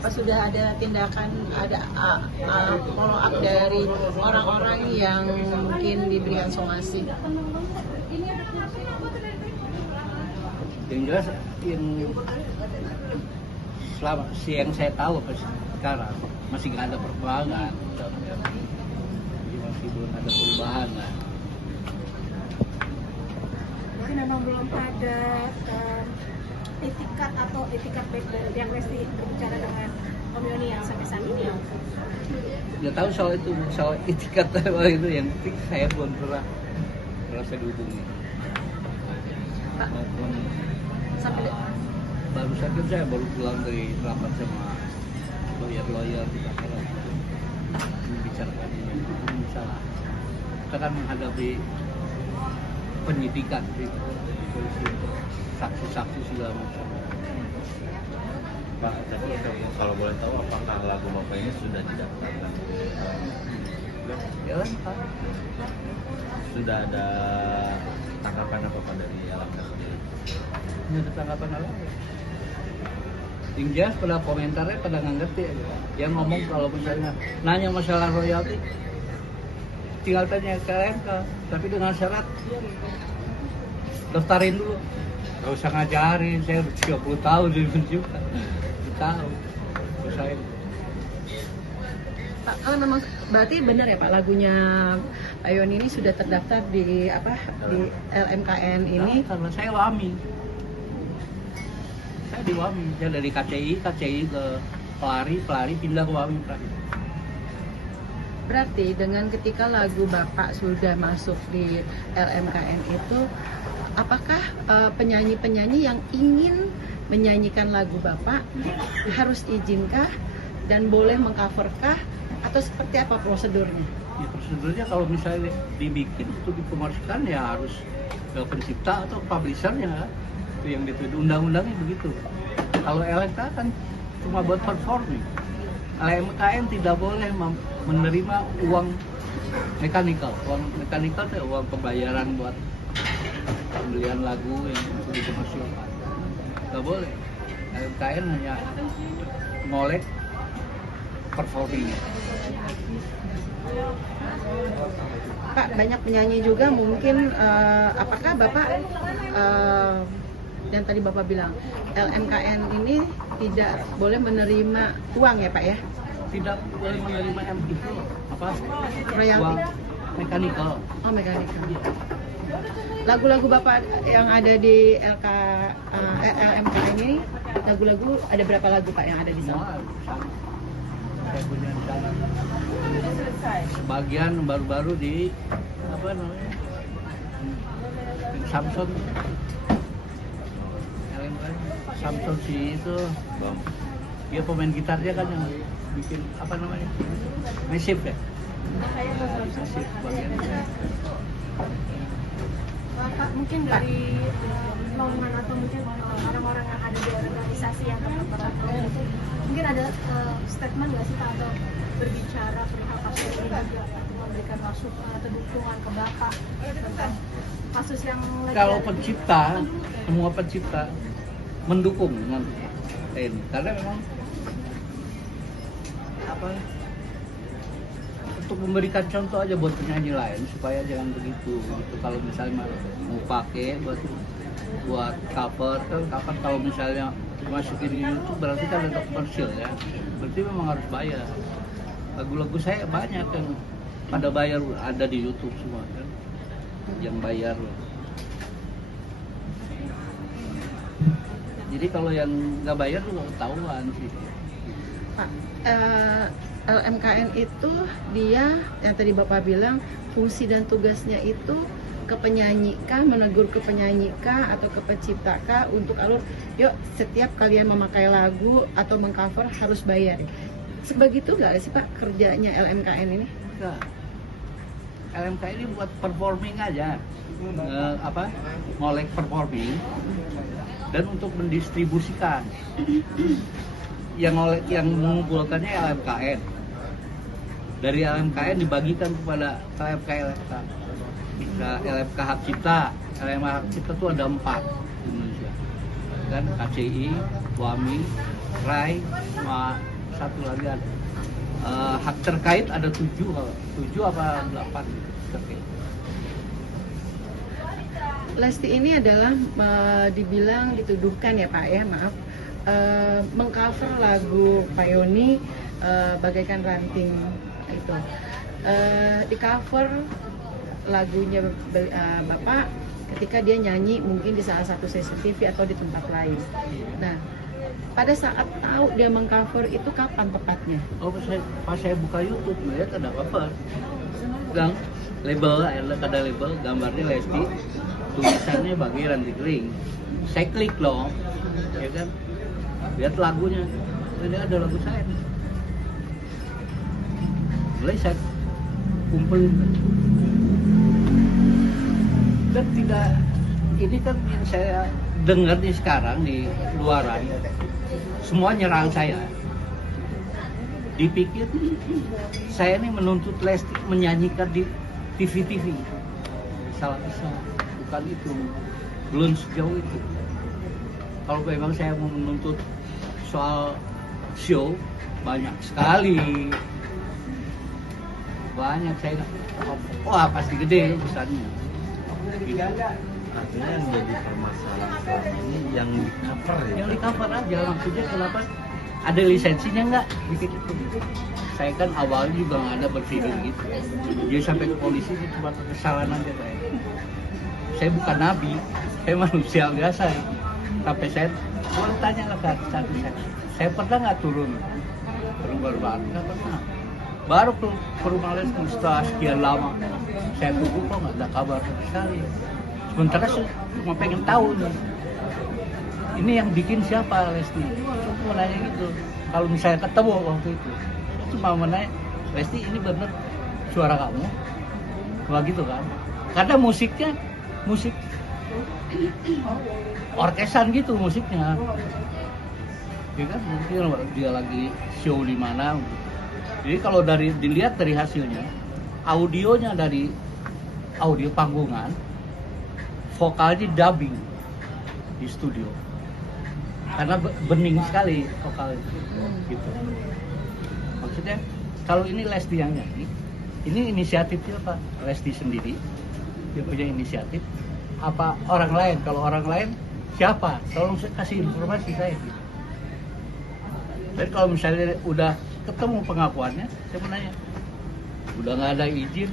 Apa sudah ada tindakan, ada follow up dari orang-orang yang mungkin diberikan somasi? Yang jelas selama yang saya tahu sekarang masih nggak ada perkembangan, jadi masih belum ada perubahan lah. Jadi memang belum ada etikat atau etikat baik dari yang Lesti berbicara dengan Om Yoni yang sampai saat ini. Nggak tahu soal itu, soal etikat apa itu, yang penting saya belum pernah merasa dihubungi. Pak, Maupun sampai baru saja saya baru pulang dari rapat sama lawyer di Tangerang, membicarakan ini masalah. Kita kan menghadapi penyidikan di polisi, saksi-saksi segala macam. Pak, tadi kalau boleh tahu apakah lagu Bapak ini sudah didaftarkan? Ya kan, Pak? Sudah ada tanggapan apa Pak dari LMK sendiri? Ini ada tanggapan apa? Yang jelas pada komentarnya pada nggak ngerti aja. Yang ngomong kalau misalnya nanya masalah royalti, tinggal tanya ke LMK, tapi dengan syarat daftarin dulu. Gak usah ngajarin, saya udah 30 tahun jadi juga. Tahu, saya. Pak, kalau memang berarti benar ya Pak, lagunya Pak Yoni ini sudah terdaftar di di LMKN ini? Karena saya WAMI. Saya di WAMI, saya dari KCI ke pelari pindah ke WAMI terakhir. Berarti dengan ketika lagu Bapak sudah masuk di LMKN itu, apakah penyanyi-penyanyi yang ingin menyanyikan lagu Bapak harus izinkah dan boleh mengcoverkah atau seperti apa prosedurnya? Ya, prosedurnya kalau misalnya dibikin untuk dipromosikan ya harus ke pencipta atau publishernya, itu yang dituduh, undang-undangnya begitu. Kalau LMK kan cuma buat performing. LMKN tidak boleh menerima uang mekanikal. Uang mekanikal itu uang pembayaran buat pembelian lagu yang untuk dikomersilkan. Nggak boleh. LMKN hanya ngolek performingnya. Pak, banyak penyanyi juga mungkin, apakah Bapak yang tadi Bapak bilang LMKN ini tidak boleh menerima uang ya Pak ya? Tidak boleh menerima itu apa? Royalti? Uang mekanikal. Oh, mekanikal. Lagu-lagu Bapak yang ada di LMKN ini, lagu-lagu ada berapa lagu Pak yang ada di sana? Semua sama. Saya punya di sana. Sebagian baru-baru di apa namanya? Samson. Samson si itu, dia pemain gitarnya kan yang bikin apa namanya? Massive ya? Massive bagian. Pak, mungkin dari lowongan atau mungkin orang-orang yang ada di organisasi yang terdaftar, mungkin ada statement nggak sih Pak atau berbicara perihal kasus ini juga atau memberikan masukan atau dukungan ke Bapak tentang kasus yang lagi Kalau ada? pencipta, semua pencipta mendukung dengan ini, karena memang apa? Untuk memberikan contoh aja buat penyanyi lain supaya jangan begitu. Gitu. Kalau misalnya mau pakai buat cover kan, kapan kalau misalnya masukin di YouTube berarti kan ada komersil ya. Berarti memang harus bayar. Lagu-lagu saya banyak yang pada bayar, ada di YouTube semua kan, yang bayar. Jadi kalau yang nggak bayar juga ketahuan sih. Pak, LMKN itu dia yang tadi Bapak bilang fungsi dan tugasnya itu ke penyanyi kah, menegur ke penyanyi kah atau ke pencipta kah untuk alur yuk setiap kalian memakai lagu atau mengcover harus bayar. Sebegitu nggak sih Pak kerjanya LMKN ini? Nah, LMK ini buat performing aja, ngolek performing dan untuk mendistribusikan. Yang mengumpulkannya LMKN. Dari LMKN dibagikan kepada LMK. Nah, LMK Hak Cipta. LMK Hak Cipta itu ada 4 di Indonesia. kan KCI, WAMI, RAI, sama satu lagi ada hak terkait ada 7 apa 8 terkait. Lesti ini adalah dibilang dituduhkan ya Pak ya, maaf, mengcover lagu Payoni bagaikan ranting itu. Di cover lagunya Bapak ketika dia nyanyi mungkin di salah satu stasiun TV atau di tempat lain. Nah, pada saat tahu dia mengcover itu kapan tepatnya? Oh, pas saya buka YouTube lihat ada cover. Gang label, ada label gambarnya Lesti, tulisannya bagi ranting kering. Saya klik loh, ya kan? Lihat lagunya, ini ada lagu saya. Mulai saya kumpulin. Dan tidak, ini kan yang saya dengar nih sekarang di luaran, semua nyerang saya. Dipikir saya ini menuntut Lesti menyanyikan di TV-TV. Salah, bukan itu, belum sejauh itu. Kalau memang saya mau menuntut soal show, banyak sekali. Banyak saya, wah pasti gede besarnya. Artinya yang jadi permasalahan selama ini yang di cover ya? Yang di cover aja, maksudnya kenapa ada lisensinya nggak? Gitu. Saya kan awalnya juga nggak ada berpikir gitu. Jadi sampai ke polisi itu cuma kesalahan aja saya. Saya bukan nabi, saya manusia biasa. Sampai saya tanya lah satu saya pernah nggak turun baru nggak pernah. Baru ke rumah Lesti setelah sekian lama. Saya tunggu kok nggak ada kabar sama sekali. Sementara saya cuma pengen tahu nih, ini yang bikin siapa Lesti? Saya mau nanya gitu. Kalau misalnya ketemu waktu itu, saya cuma mau nanya, Lesti ini bener suara kamu? Wah gitu kan? Karena musiknya musik orkesan gitu musiknya. Ya kan? Mungkin dia lagi show di mana. Jadi kalau dilihat dari hasilnya, audionya dari audio panggungan, vokalnya dubbing di studio. Karena bening sekali vokalnya, gitu. Maksudnya kalau ini Lesti yang nyanyi, ini inisiatifnya apa? Lesti sendiri, dia punya inisiatif. Apa orang lain? Kalau orang lain siapa? Tolong kasih informasi saya. Gitu. Dan kalau misalnya udah ketemu pengakuannya, saya menanya, udah nggak ada izin,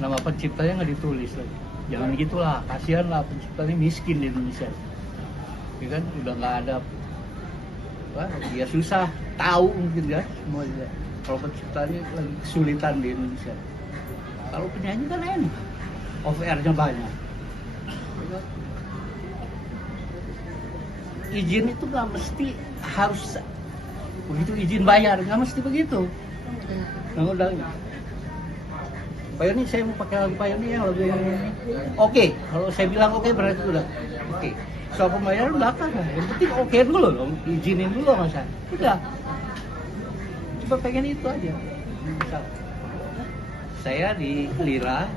nama penciptanya nggak ditulis lagi. Jangan gitulah, kasihan lah penciptanya miskin di Indonesia. Ya kan, udah nggak ada, wah, ya susah tahu mungkin ya semua juga. Kalau penciptanya lagi kesulitan di Indonesia. Kalau penyanyi kan enak, off air-nya banyak. Ya kan? Izin itu nggak mesti harus begitu izin bayar, nggak mesti begitu. Nah, udah. Payoni saya mau pakai lagu Payoni yang lagu yang ini. Oke, kalau saya bilang oke berarti udah oke. Soal pembayaran belakang, yang penting oke dulu dong, izinin dulu masa. Udah. Cuma pengen itu aja. Misal, saya di Lira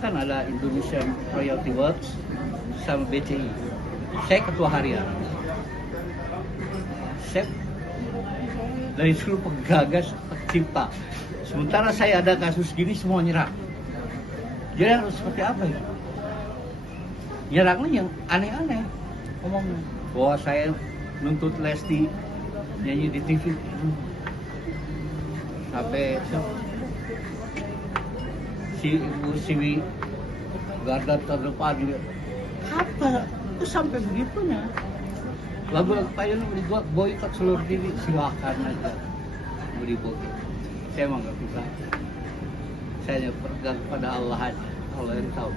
kan ada Indonesian Royalty Works sama BCI. Saya ketua harian. Saya dari seluruh penggagas pencipta. Sementara saya ada kasus gini semua nyerang. Jadi harus seperti apa ya? Nyerangnya yang aneh-aneh. Ngomongnya bahwa saya nuntut Lesti nyanyi di TV. Sampai si Ibu Siwi garda terdepan juga. Apa? Itu sampai begitunya. Lagu-lagu Payoni dibuat boykot seluruh diri, silakan aja beri boykot. Saya emang nggak bisa. Saya hanya berpegang kepada Allah aja, Allah yang tahu.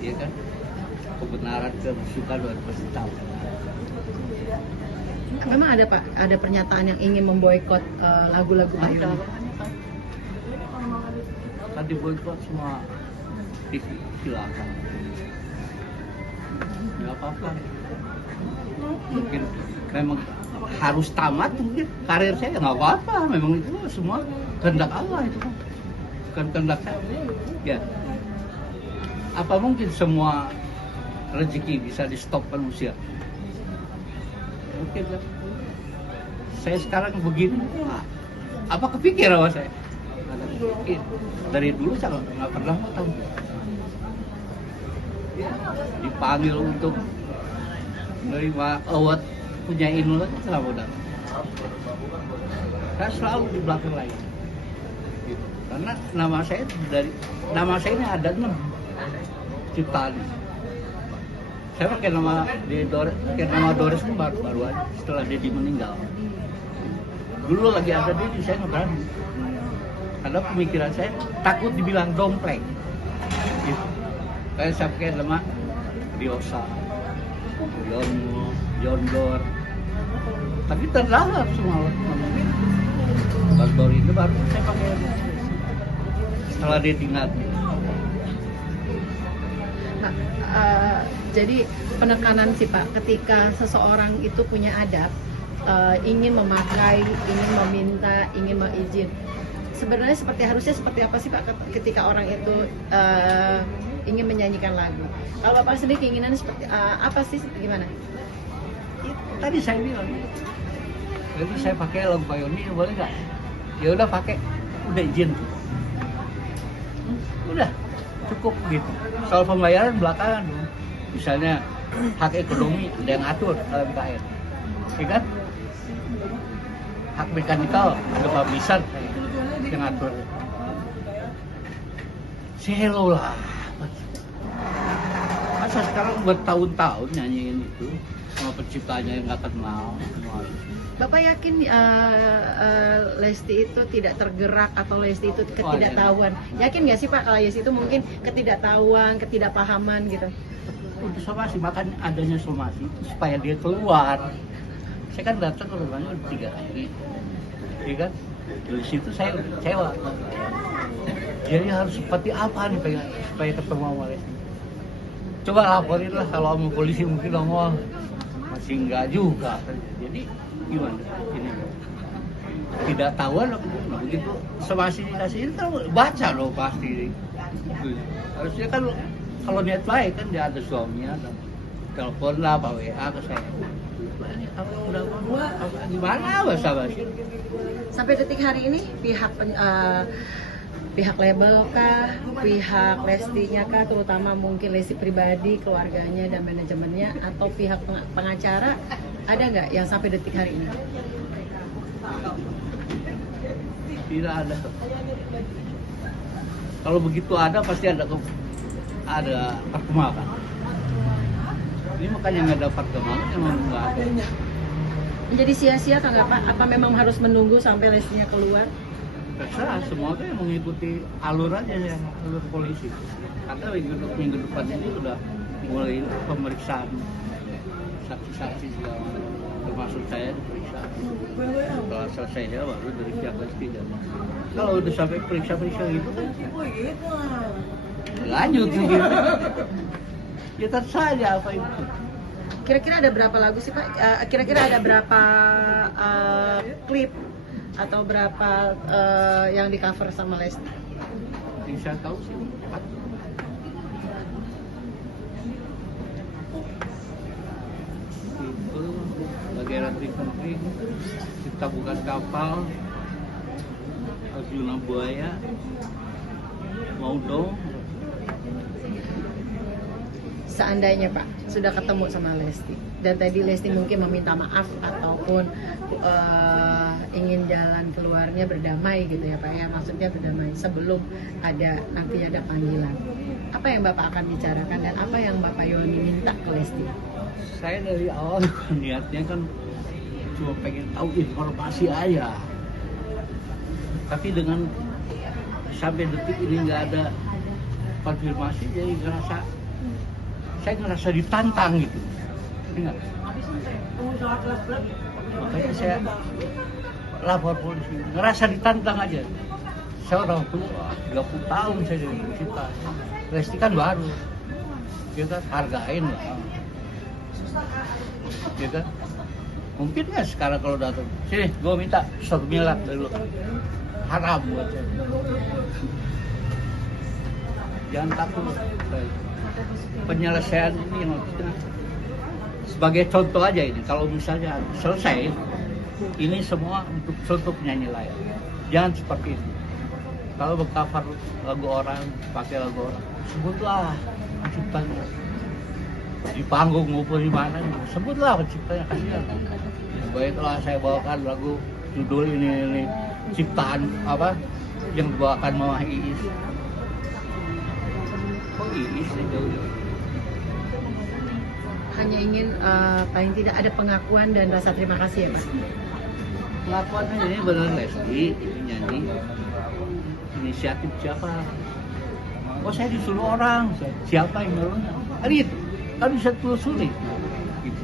Iya kan? Kebenaran kesukaan luar pasti tahu. Memang ada Pak, ada pernyataan yang ingin memboikot lagu-lagu Payoni. Tadi boykot semua TV, silakan. Nggak apa-apa. Mungkin memang harus tamat mungkin karir saya nggak apa-apa, memang itu semua kehendak Allah itu kan, bukan kehendak saya. Ya, apa mungkin semua rezeki bisa di stop manusia. Mungkin kan. Saya sekarang begini, apa kepikir sama saya? Ada kepikir. Dari dulu saya nggak pernah mau tahu. Dipanggil untuk menerima award punya Inul itu nggak mau datang. Saya selalu di belakang layar. Gitu. Karena nama saya ini ada 6 ciptaan. Saya pakai nama Doris itu baru aja setelah Dedi meninggal. Dulu lagi ada Dedi, saya nggak berani. Karena pemikiran saya takut dibilang dompleng. Gitu. Saya pakai nama Riosa, Yondor. Tapi terdalam semua namanya. Baru ini baru saya pakai setelah Dedi ngati. Nah, jadi penekanan sih Pak, ketika seseorang itu punya adab, ingin memakai, ingin meminta, ingin mengizin, sebenarnya harusnya seperti apa sih Pak ketika orang itu ingin menyanyikan lagu? Kalau Bapak sendiri keinginan seperti apa sih, gimana? Tadi saya bilang, jadi saya pakai lagu Payoni, boleh nggak? Ya udah pakai, udah izin. Udah cukup gitu. Soal pembayaran belakangan, misalnya hak ekonomi ada yang atur dalam KN, ya kan? Hak mekanikal ada publisher yang atur. Selo lah. Masa sekarang bertahun-tahun nyanyiin itu sama penciptanya yang nggak kenal. Bapak yakin Lesti itu tidak tergerak atau Lesti itu ketidaktahuan? Yakin nggak sih Pak kalau Lesti itu mungkin ketidaktahuan, ketidakpahaman gitu? Untuk somasi, bahkan adanya somasi itu supaya dia keluar. Saya kan datang ke rumahnya udah 3 kali, ya kan? Dari situ saya kecewa. Jadi harus seperti apa nih supaya ketemu sama Lesti? Coba laporin lah kalau mau polisi mungkin nongol, masih enggak juga. Jadi gimana ini? Tidak tahuan begitu somasi dikasih itu baca loh pasti. Harusnya kan kalau niat baik kan dia ada suaminya, telepon lah, Pak WA ke saya. Kalau udah berdua, gimana basa-basi? Sampai detik hari ini pihak label kah, pihak Lestinya kah, terutama mungkin Lesti pribadi, keluarganya dan manajemennya, atau pihak pengacara, ada nggak yang sampai detik hari ini? Tidak ada. Kalau begitu ada pasti ada perkembangan. Ini makanya nggak dapat perkembangan, emang nggak ada. Menjadi sia-sia atau nggak Pak? Apa memang harus menunggu sampai Lestinya keluar? Terserah, semua tuh yang mengikuti alur aja ya, alur polisi. Karena minggu depan ini udah mulai pemeriksaan saksi-saksi segala macam. Termasuk saya diperiksa. Setelah selesai ya baru dari pihak Lesti dan kalau udah sampai periksa-periksa gitu kan lanjut gitu. Ya terserah aja apa itu. Kira-kira ada berapa lagu sih Pak? Kira-kira ada berapa klip atau berapa yang di cover sama Lesti? Yang saya tahu sih 4. Itu bagian penting, kita bukan kapal, Arjuna Buaya, mau dong. Seandainya Pak sudah ketemu sama Lesti dan tadi Lesti mungkin meminta maaf ataupun ingin jalan keluarnya berdamai gitu ya Pak ya, maksudnya berdamai sebelum nanti ada panggilan, apa yang Bapak akan bicarakan dan apa yang Bapak Yoni minta ke Lesti? Saya dari awal niatnya kan cuma pengen tahu informasi aja, tapi dengan sampai detik ini nggak ada konfirmasi, jadi saya ngerasa ditantang gitu. Ingat? Makanya saya lapor polisi, ngerasa ditantang aja. Saya orang tua, 30 tahun saya jadi pencipta. Lesti kan baru, kita hargain lah. Gitu. Mungkin nggak sekarang kalau datang, sini gue minta 1 miliar dari lo, haram buat saya. jangan takut. Penyelesaian ini yang maksudnya sebagai contoh aja ini, kalau misalnya selesai ini semua untuk contoh penyanyi lain, jangan seperti itu. Kalau cover lagu orang, pakai lagu orang, sebutlah penciptanya di panggung maupun di mana, sebutlah penciptanya, kasihan. Baiklah saya bawakan lagu judul ini ciptaan apa yang dibawakan Mama Iis. Kok Iis itu? Hanya ingin paling tidak ada pengakuan dan rasa terima kasih ya Pak. Pengakuannya ini benar Lesti, ini nyanyi. Inisiatif siapa? Oh saya disuruh orang, siapa yang nyuruh? Kan itu, kan bisa telusuri. Gitu.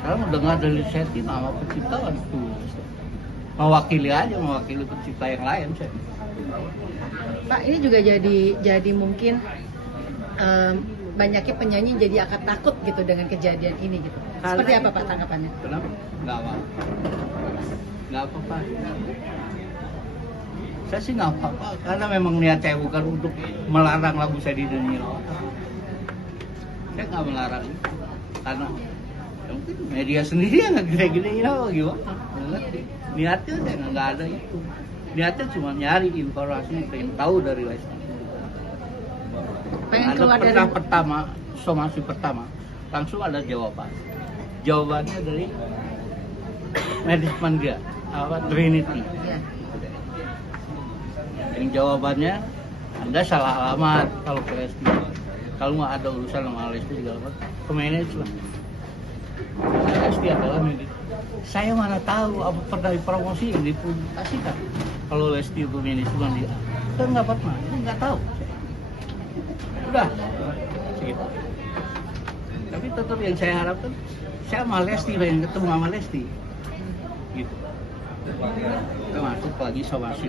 Kalau mendengar dari Lesti nama pencipta kan itu mewakili pencipta yang lain saya. Pak, ini juga jadi mungkin banyaknya penyanyi jadi akan takut gitu dengan kejadian ini gitu. Seperti apa Pak tanggapannya? Kenapa? Nggak apa-apa. Saya sih nggak apa-apa, karena memang niat saya bukan untuk melarang lagu saya dinyanyiin orang. Saya nggak melarang itu, karena mungkin media sendiri yang gini-gini gimana? Niatnya saya nggak ada itu. Niatnya cuma nyari informasi, pengen tahu dari Lesti. Pengen Ada keluar dari somasi pertama, langsung ada jawaban. Jawabannya dari manajemen dia, Trinity. Ya. Yang jawabannya Anda salah alamat kalau ke Lesti. Kalau nggak ada urusan sama Lesti segala macam, ke manajemen. Lesti adalah manajemen. Saya mana tahu apa pernah dipromosi yang dipublikasikan. Kalau Lesti itu manajemen dia, saya nggak pernah, nggak tahu. Udah, segitu. Tapi tetap yang saya harapkan, saya sama Lesti, pengen ketemu sama Lesti. Gitu. Termasuk lagi somasi.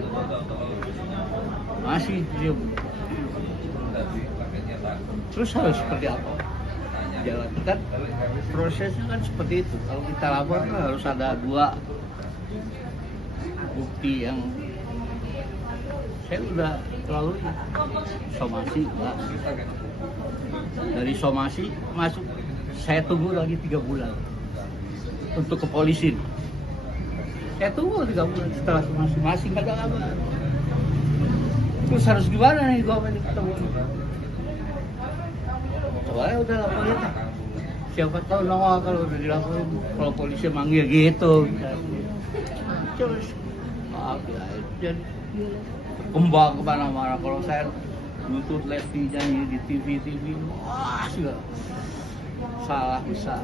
Masih dia. Terus harus seperti apa? Jalan kan prosesnya kan seperti itu. Kalau kita lapor kan harus ada 2 bukti yang saya udah lalui somasi lah. Dari somasi masuk, saya tunggu lagi 3 bulan untuk ke polisi. Saya tunggu 3 bulan setelah somasi nggak ada kabar. Terus harus gimana nih gua ketemu? Soalnya udah laporin. Siapa tahu nongol kalau udah dilaporin, kalau polisi manggil gitu. Terus maaf ya, jadi kembang kemana-mana. Kalau saya nuntut Lesti nyanyi di TV, wah sudah salah besar.